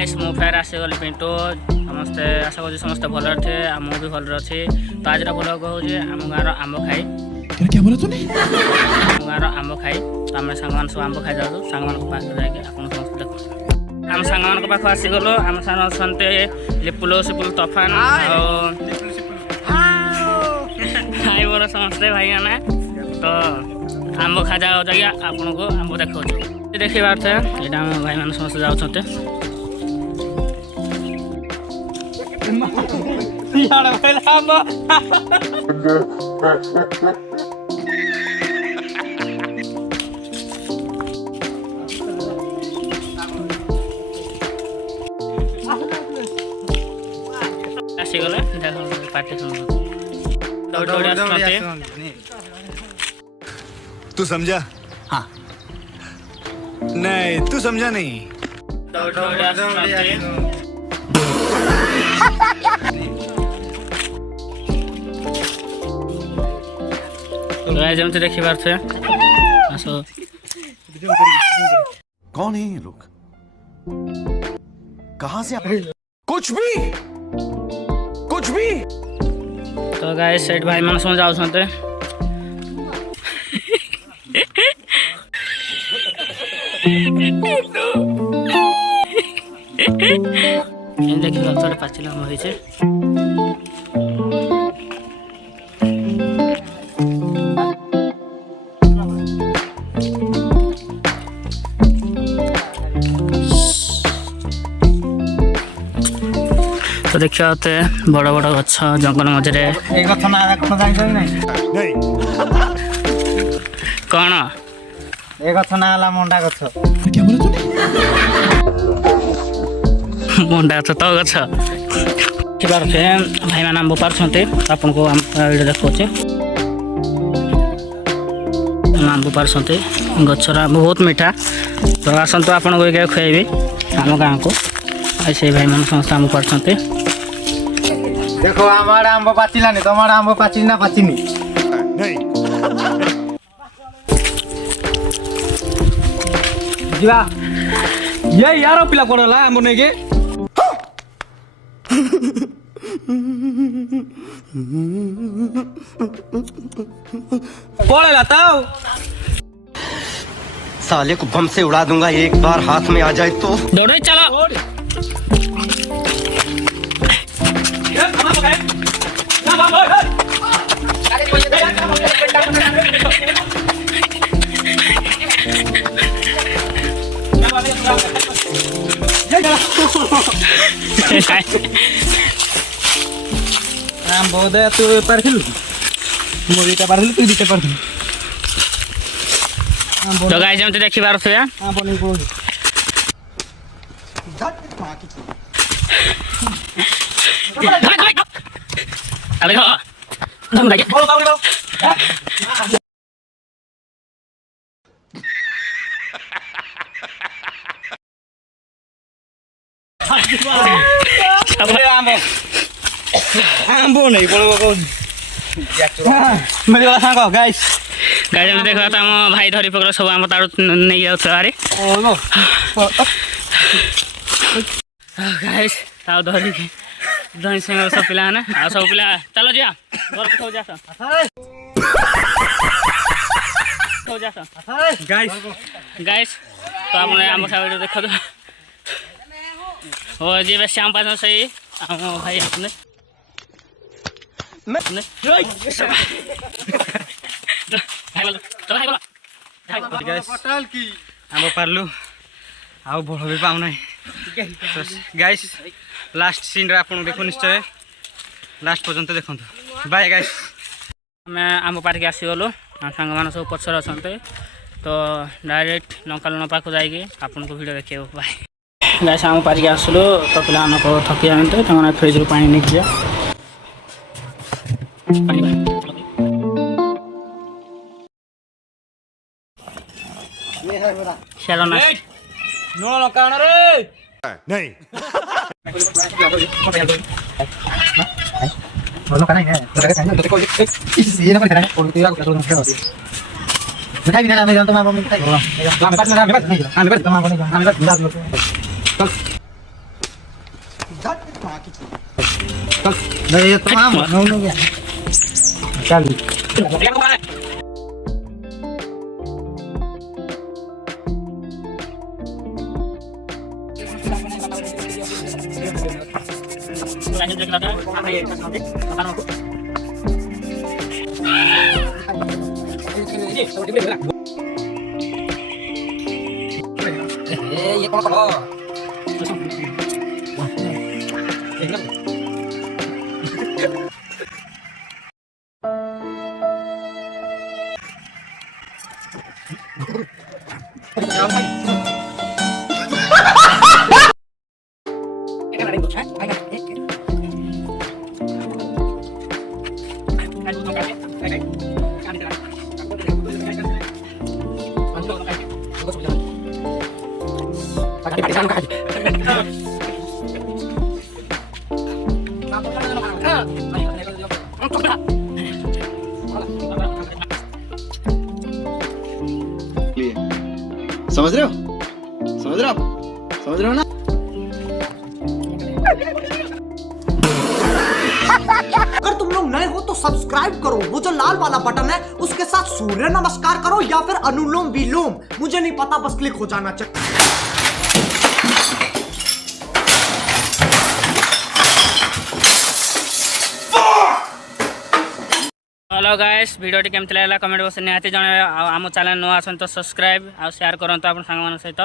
मु फेर आसीगली पिंटू समस्ते आशा कर समस्ते भल थे मु भी भल अच्छी तो आज ब्लॉग हूँ आम गाँव आंब खाई क्या बोला तूने? आम गाँव आंब खाई तो आम सांग सब आंब खाई जाऊँ सांग पास जाकि आप समस्त देख आम सांग पाख आसीगलु आम सांग अच्छा लिपुल सिपुल तफान भाई बोल समस्ते भाई मैंने तो आंब खा जाओ जाकि आपन को आंब देखा देखी पार्थे यहाँ आम भाई मैंने समस्ते जाऊँ आसीगले देख पार्टी तू समझा? हाँ नहीं तू समझा नहीं। जमते देखी पार्थे आसो कौन है ये लोग? कहाँ से कुछ भी तो गाइस सेठ भाई मन समझ जाऊ छते देखिए थोड़े पाचिला हो छे तो देखिए होते बड़ बड़ गछ जंगल मझे कौन ए गछ ना हला मंडा गछ क्या बोला तूने? मंडा गछ तो गछ पारे भाई मैंने आंब पार्टी आपन को देखा आंब पार्टी गचर आंब बहुत मीठा तो आसतु आपन को खुआबी आम गाँव को ऐसे भाई मैंने समस्त आंब पार्टी देखो हमारे आंब पाचिलानी तुम्हारा आंब पाची ना पाचिनी नहीं जीवा ये यारो पिला कोडला आंब नहीं के कोड़े लाताओ साले को बम से उड़ा दूंगा एक बार हाथ में आ जाए तो। दौड़े चलो बहुत है तू पारखिल मोरीटा पारखिल तू दीटा पारखिल तो गाइस हम तो देखि बार से हां बनी को अरे हो हम लगे बोल बोल आंबो नहीं बोल मेरे वाला सांग गाइस गाइस हम देखो हम भाई धरी पकड़ सब हम तार नहीं जाउ अरे ओ गाइस ताव धरी के दही संग सब पिला ना आ सब पिला चलो जा घर पे हो जा हो जा गाइस गाइस तो आपने हम खाओ देखो तो ओ जी बस शाम पास सही हम भाई अपने मैं पटाल की हम पारलु आउ बड़ भी पाऊ ना गाइस लास्ट सीन रे आपन देखो निश्चय लास्ट पर्यंत देखो बाय गाइस मैं आम पार्क आसी गलु सांग मान सब पछर अच्छा तो डायरेक्ट लंका लुण पाक जाइए आपन को वीडियो देखिए बाय गाइस आम पार्क आसलु तो पिला को थकी जाते तो फ्रिज रू पानी नहीं दिया चलो ना नो लंका रे नहीं बोलो का नहीं है तो क्या चाहिए तो कोई ये ना कर रहा है और तेरा को तो नहीं होती मिठाई भी ना मैं जानता हूं मैं मिठाई बोला मैं पास में मेरे पास नहीं मैं पास तो मैं बोलूंगा मैं पास चल नहीं तो हम चल समझ रहे हो समझ रहे हो ना। अगर तुम लोग नए हो तो सब्सक्राइब करो, वो जो लाल वाला बटन है उसके साथ सूर्य नमस्कार करो या फिर अनुलोम विलोम, मुझे नहीं पता, बस क्लिक हो जाना चाहिए। हेलो गाइस, वीडियोटी केमती लागला कमेंट बॉक्स निहाती जणाइबे। आम चैनल नुआ आसन तो सब्सक्राइब आ शेयर करंतु आपन संग मान सहित।